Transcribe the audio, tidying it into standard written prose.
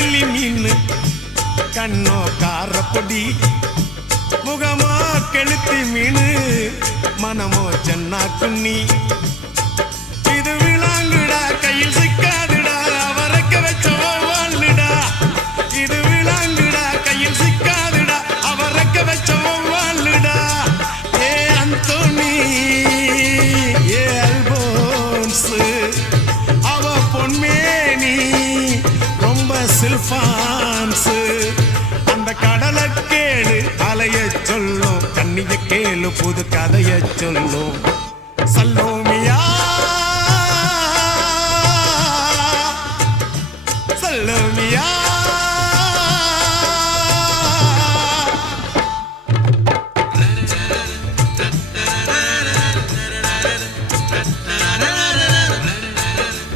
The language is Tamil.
நெத்திலி மீன் கண்ணோ காரப்பொடி முகமோ கெளுத்தி மீன் மனமோ சென்னா குன்னி இது விளாங்குடா கையில் சிக்காதுடா அவரைக்க வச்ச வாழ்டா இது விளாங்குடா கையில் சிக்காதுடா அவரைக்க வச்ச வாழ்டா ஏ அந்தோனி ஏ அல்போன்ஸ் அவ பொன்மேனி ரொம்ப சில்பான்ஸ் அந்த கடலை கேளு அலைய சொல்லும் கண்ணிய கேளு புது கதைய சொல்லும் சல்லோ